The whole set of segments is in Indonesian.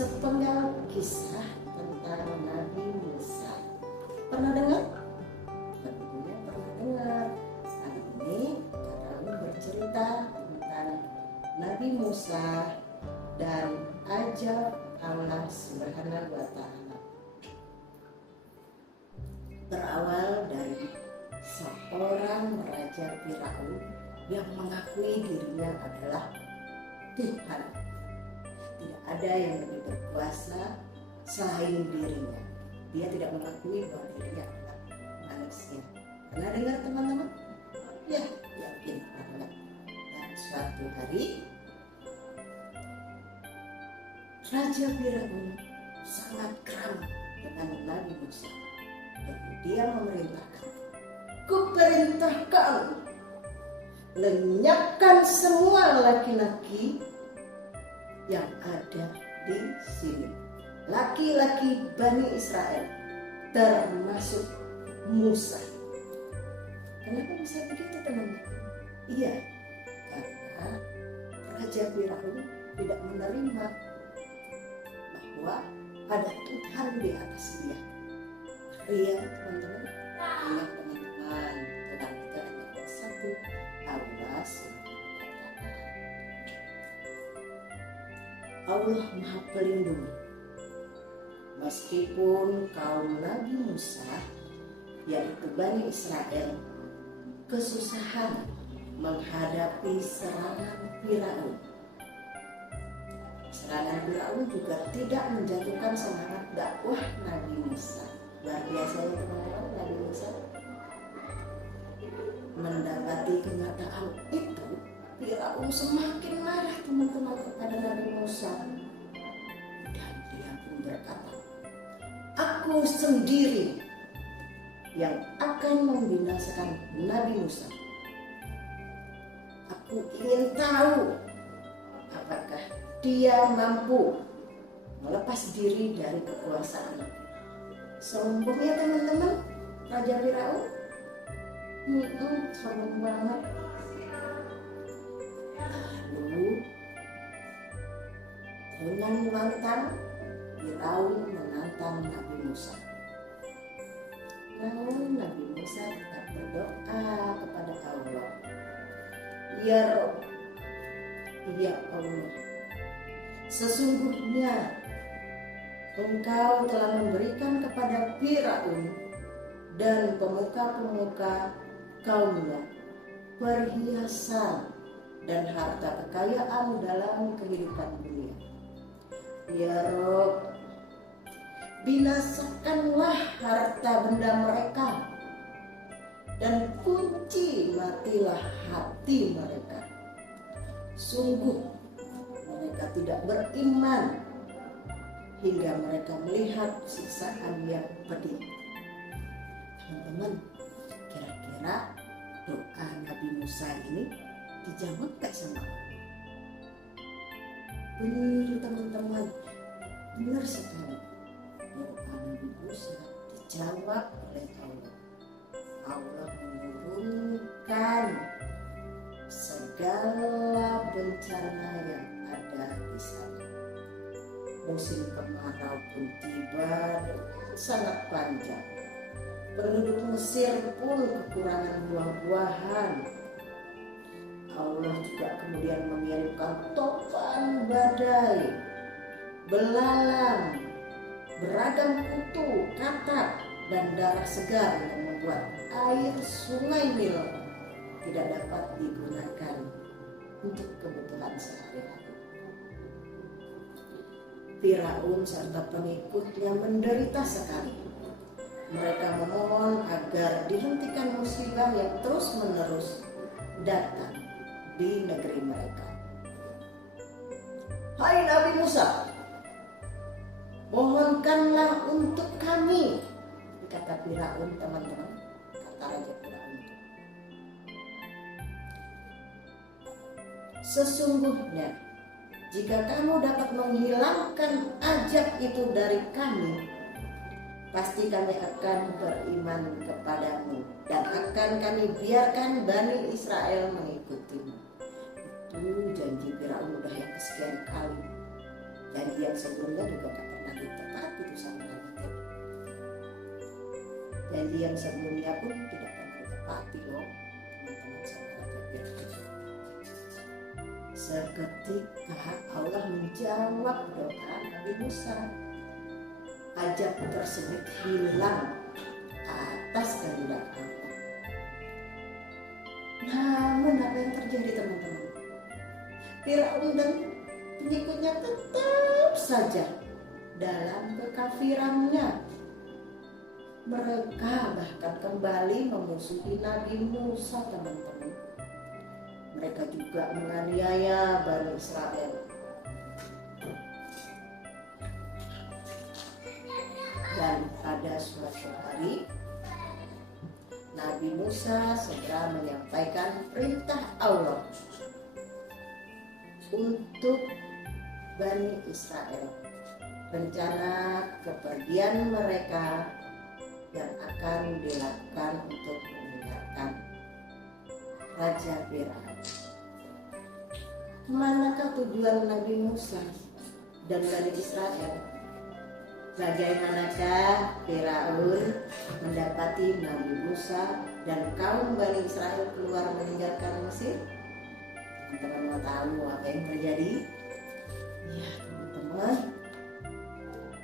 sepenggal kisah tentang Nabi Musa. Pernah dengar? Tentunya pernah dengar. Kali ini kami bercerita tentang Nabi Musa dan ajab Allah Subhanahu wa Ta'ala. Berawal dari seorang raja Firaun yang mengakui dirinya adalah Tuhan. Tidak ada yang lebih berkuasa selain dirinya. Dia tidak mengakui bahwa dirinya adalah manusia. Pernah dengar teman-teman? Ya, yakin pernah. Dan suatu hari Raja Firaun sangat geram dengan Nabi Musa. Dan dia memerintahkan, "Kuperintahkan, lenyapkan semua laki-laki yang ada di sini, laki-laki Bani Israel, termasuk Musa." Kenapa bisa begitu, teman-teman? Iya, karena Raja Firaun tidak menerima bahwa ada Tuhan di atas dia. Iya, teman-teman. Iya, teman-teman. Tuhan itu hanya satu, Allah SWT. Allah Maha Pelindung. Meskipun kaum Nabi Musa, yaitu Bani Israel, kesusahan menghadapi serangan Firaun. Serangan Firaun juga tidak menjatuhkan semangat dakwah Nabi Musa. Luar biasa ya teman-teman, Nabi Musa mendapati kenyataan itu. Firaun semakin marah teman-teman kepada Nabi Musa. Dan dia pun berkata, "Aku sendiri yang akan membinasakan Nabi Musa. Aku ingin tahu apakah dia mampu melepas diri dari kekuasaan." Sombongnya teman-teman, Raja Firaun. Sombong banget. Lalu dengan lantang Firaun menantang Nabi Musa. Namun Nabi Musa tetap berdoa kepada Allah. "Ya Rabb, ya Allah, sesungguhnya Engkau telah memberikan kepada Firaun dan pemuka-pemuka kaumnya perhiasan dan harta kekayaan dalam kehidupan dunia. Ya Rabb, binasakanlah harta benda mereka dan kunci matilah hati mereka. Sungguh mereka tidak beriman hingga mereka melihat siksaan yang pedih." Teman-teman, kira-kira doa Nabi Musa ini dijawab gak sama Allah? Benar teman-teman, benar sekali. Doa Nabi Musa dijawab oleh Allah. Allah menurunkan segala bencana yang ada di sana. Musim kemarau pun tiba sangat panjang. Penduduk Mesir pun kekurangan buah-buahan. Allah juga kemudian mengirimkan topan badai, belalang, beragam kutu, katak, dan darah segar yang membuat air sungai Nil tidak dapat digunakan untuk kebutuhan sehari-hari. Firaun serta pengikutnya menderita sekali. Mereka memohon agar dihentikan musibah yang terus-menerus datang di negeri mereka. "Hai Nabi Musa, mohonkanlah untuk kami," kata Firaun, teman-teman, kata Raja Firaun. "Sesungguhnya jika kamu dapat menghilangkan ajab itu dari kami, pasti kami akan beriman kepadamu dan akan kami biarkan Bani Israel mengikutimu." Itu janji Firaun udah yang kesekian kali. Janji yang sebelumnya juga gak pernah ditepati itu sama Nabi. Janji yang sebelumnya pun tidak pernah ditepati loh teman-teman sama Raja Firaun. Seketika Allah menjawab doa Nabi Musa. Ajab tersebut hilang atas kehendak Allah. Namun apa yang terjadi teman-teman? Firaun dan pengikutnya tetap saja dalam kekafirannya. Mereka bahkan kembali memusuhi Nabi Musa teman-teman. Mereka juga menganiaya Bani Israel. Dan pada suatu hari Nabi Musa segera menyampaikan perintah Allah untuk Bani Israel, rencana kepergian mereka yang akan dilakukan untuk meninggalkan Raja Firaun. Kemanakah tujuan Nabi Musa dan Bani Israel? Bagaimanakah Firaun mendapati Nabi Musa dan kaum Bani Israel keluar meninggalkan Mesir? Teman-teman mau tahu apa yang terjadi? Ya teman-teman,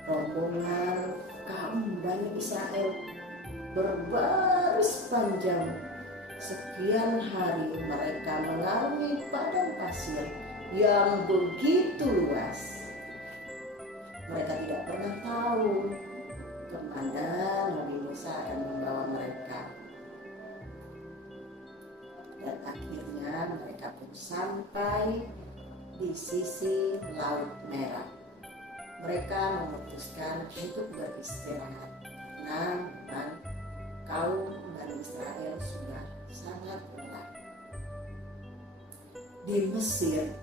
rombongan kaum Bani Israel berbaris panjang. Sekian hari mereka mengarungi padang pasir yang begitu luas. Mereka tidak pernah tahu kemana Nabi Musa akan membawa mereka. Dan akhirnya mereka pun sampai di sisi Laut Merah. Mereka memutuskan untuk beristirahat karena kaum Bani Israel sudah sangat lelah. Di Mesir,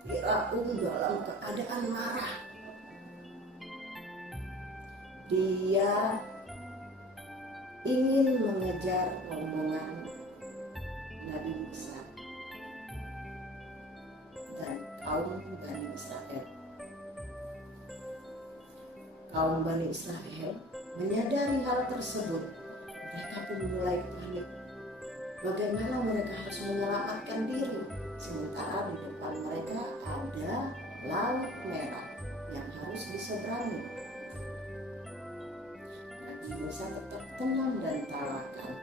Firaun dalam keadaan marah. Dia ingin mengejar rombongan Nabi Musa dan kaum Bani Israel. Kaum Bani Israel menyadari hal tersebut. Mereka pun mulai panik. Bagaimana mereka harus menyelamatkan diri, sementara di depan mereka ada Laut Merah yang harus diseberangi. Nabi Musa tetap tenang dan tawakal,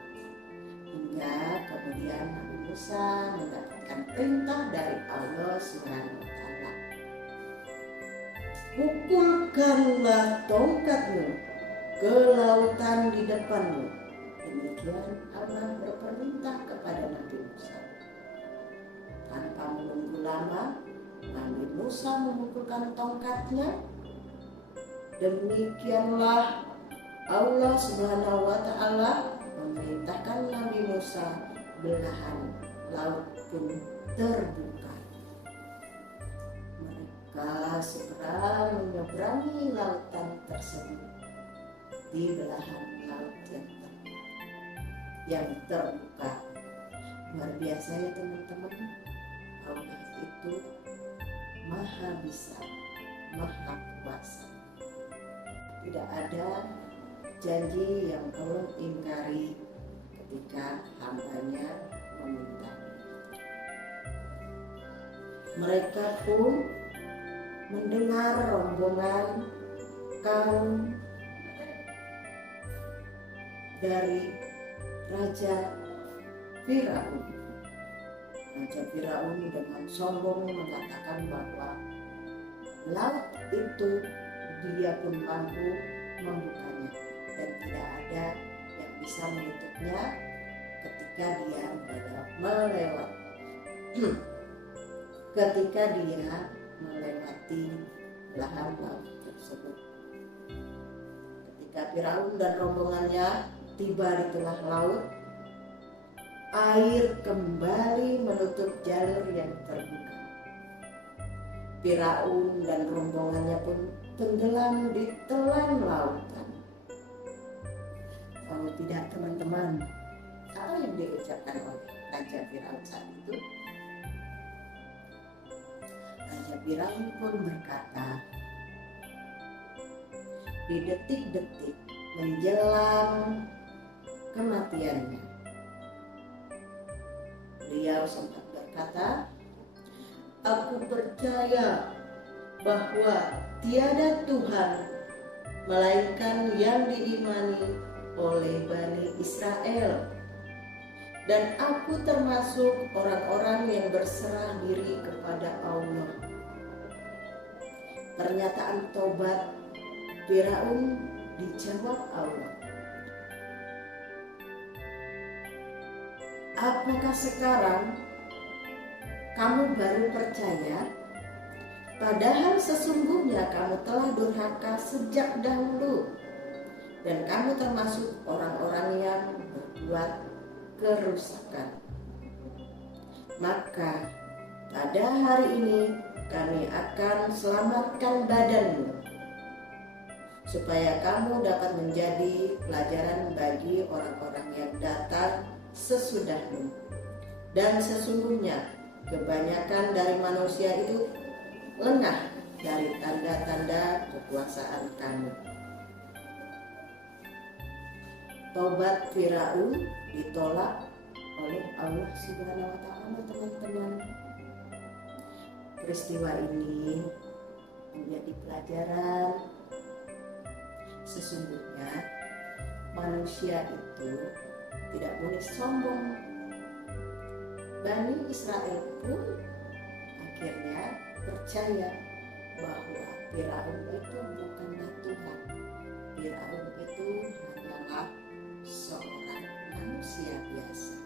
hingga kemudian Nabi Musa mendapatkan perintah dari Allah Subhanahu wa Ta'ala. Pukulkanlah tongkatmu ke lautan di depanmu. Demikian Allah berperintah kepada Nabi Musa. Tanpa menunggu lama, Nabi Musa memukulkan tongkatnya. Demikianlah Allah Subhanahu wa Ta'ala memerintahkan Nabi Musa, belahan laut pun terbuka. Mereka segera menyeberangi lautan tersebut di belahan laut yang terbuka. Luar biasa ya teman-teman, Allah itu maha bisa, maha kuasa. Tidak ada janji yang Allah ingkari ketika hambanya meminta. Mereka pun mendengar rombongan kaum dari Raja Firaun. Raja Firaun dengan sombong mengatakan bahwa laut itu dia pun mampu membukanya dan tidak ada yang bisa menutupnya ketika dia melewati belahan laut tersebut. Ketika Firaun dan rombongannya tiba di tengah laut, air kembali menutup jalur yang terbuka. Firaun dan rombongannya pun tenggelam di telan lautan. Kalau tidak teman-teman, apa yang diucapkan oleh Raja Firaun saat itu? Raja Raja Firaun pun berkata, di detik-detik menjelang kematiannya, beliau sempat berkata, "Aku percaya bahwa tiada Tuhan melainkan yang diimani oleh Bani Israel, dan aku termasuk orang-orang yang berserah diri kepada Allah." Pernyataan tobat Firaun dijawab Allah. Apakah sekarang kamu baru percaya? Padahal sesungguhnya kamu telah durhaka sejak dahulu, dan kamu termasuk orang-orang yang berbuat kerusakan. Maka pada hari ini kami akan selamatkan badanmu, supaya kamu dapat menjadi pelajaran bagi orang-orang yang datang sesudahmu. Dan sesungguhnya kebanyakan dari manusia itu lengah dari tanda-tanda kekuasaan kamu. Tobat Firaun ditolak oleh Allah Subhanahu wa Ta'ala, teman-teman. Peristiwa ini menjadi pelajaran. Sesungguhnya manusia itu tidak boleh sombong. Bani Israel pun akhirnya percaya bahwa Firaun itu bukanlah Tuhan. Firaun itu hanyalah seorang manusia biasa.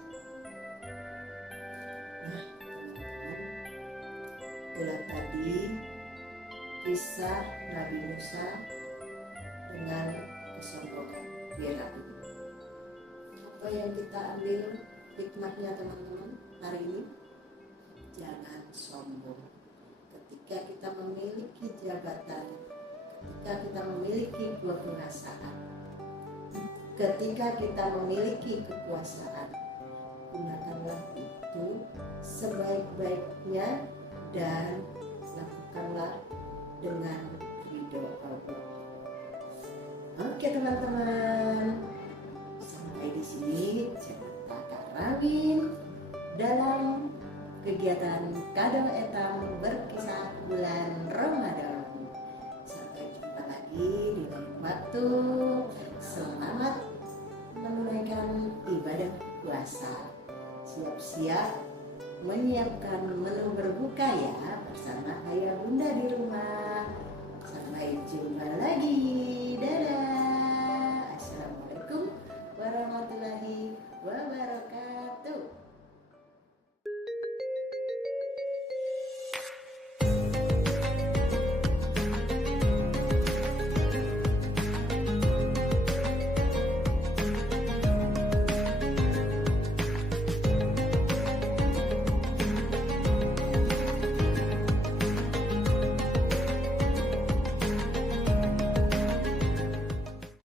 Nah, teman-teman, itulah tadi kisah Nabi Musa dengan kesombongan Firaun. Apa yang kita ambil hikmahnya, teman-teman, hari ini? Jangan sombong. Ketika kita memiliki jabatan, ketika kita memiliki kekuasaan, ketika kita memiliki kekuasaan, gunakanlah itu sebaik-baiknya dan lakukanlah dengan ridho Allah. Oke, teman-teman, sampai di sini cerita Kak Rawin dalam kegiatan Kado Etam berkisah bulan Ramadan. Sampai jumpa lagi di lain waktu. Selamat menunaikan ibadah puasa. Siap-siap menyiapkan menu berbuka ya, bersama ayah bunda di rumah.